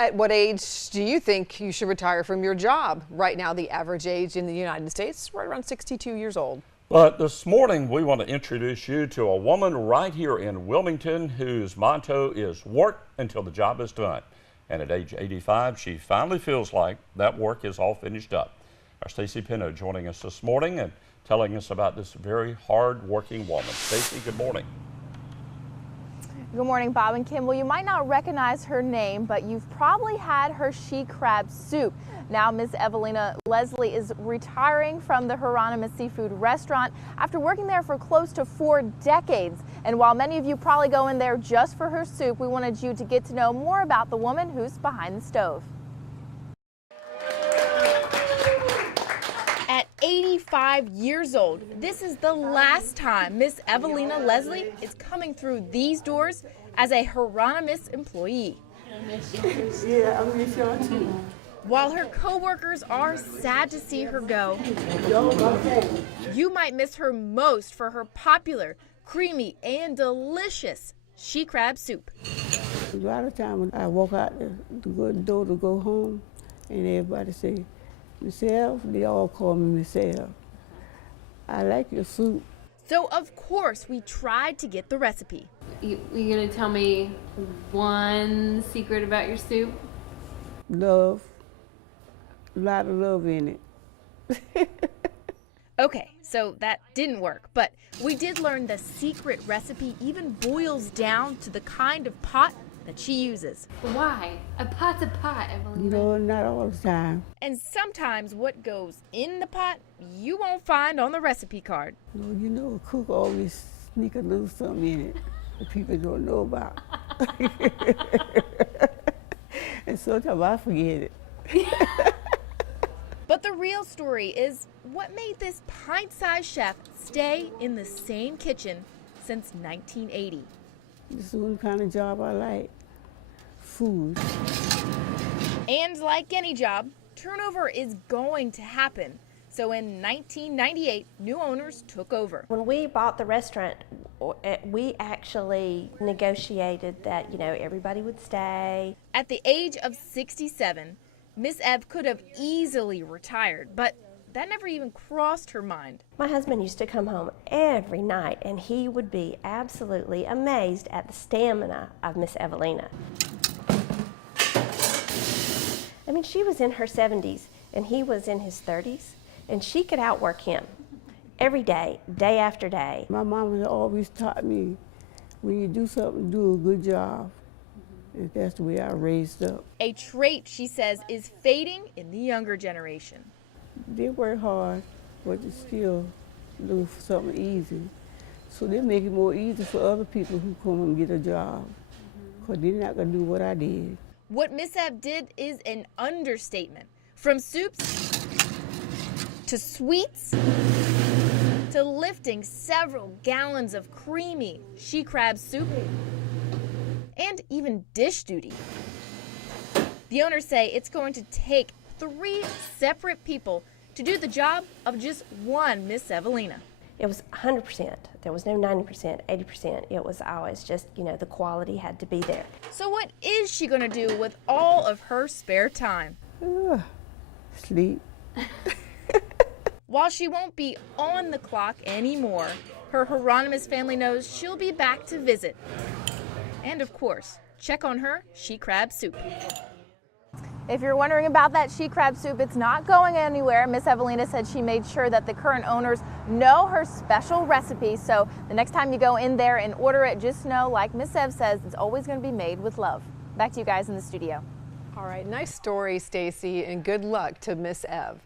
At what age do you think you should retire from your job? Right now, the average age in the United States is right around 62 years old. But this morning, we want to introduce you to a woman right here in Wilmington whose motto is work until the job is done. And at age 85, she finally feels like that work is all finished up. Our Stacey Pino joining us this morning and telling us about this very hard-working woman. Stacey, good morning. Good morning, Bob and Kim. Well, you might not recognize her name, but you've probably had her she crab soup. Now, Miss Evelena Leslie is retiring from the Hieronymus Seafood Restaurant after working there for close to 4 decades. And while many of you probably go in there just for her soup, we wanted you to get to know more about the woman who's behind the stove. At 85 years old, this is the last time Miss Evelena Leslie is coming through these doors as a Hieronymus employee. Yeah, I miss y'all too. While her co-workers are sad to see her go, you might miss her most for her popular, creamy, and delicious she crab soup. A lot of times I walk out the door to go home, and everybody say, "Michelle," they all call me Michelle. I like your soup. So of course we tried to get the recipe. You're gonna tell me one secret about your soup? Love. A lot of love in it. Okay, so that didn't work, but we did learn the secret recipe even boils down to the kind of pot that she uses. Why? A pot's a pot, Evelena. You know, not all the time. And sometimes what goes in the pot, you won't find on the recipe card. You know, a cook always sneak a little something in it that people don't know about. And sometimes I forget it. But the real story is what made this pint-sized chef stay in the same kitchen since 1980. This is the one kind of job I like. Food. And like any job, turnover is going to happen. So in 1998, new owners took over. When we bought the restaurant, we actually negotiated that, everybody would stay. At the age of 67, Miss Ev could have easily retired, but that never even crossed her mind. My husband used to come home every night, and he would be absolutely amazed at the stamina of Miss Evelena. I mean, she was in her 70s, and he was in his 30s, and she could outwork him every day, day after day. My mama always taught me, when you do something, do a good job. And that's the way I raised up. A trait, she says, is fading in the younger generation. They work hard, but they still look for something easy. So they make it more easy for other people who come and get a job, because they're not going to do what I did. What Miss Ev did is an understatement. From soups to sweets to lifting several gallons of creamy she crab soup and even dish duty. The owners say it's going to take 3 separate people to do the job of just one Miss Evelena. It was 100%. There was no 90%, 80%. It was always just, the quality had to be there. So what is she going to do with all of her spare time? Sleep. While she won't be on the clock anymore, her Hieronymus family knows she'll be back to visit. And of course, check on her she crab soup. If you're wondering about that she crab soup, it's not going anywhere. Miss Evelena said she made sure that the current owners know her special recipe. So the next time you go in there and order it, just know, like Miss Ev says, it's always going to be made with love. Back to you guys in the studio. All right, nice story, Stacey, and good luck to Miss Ev.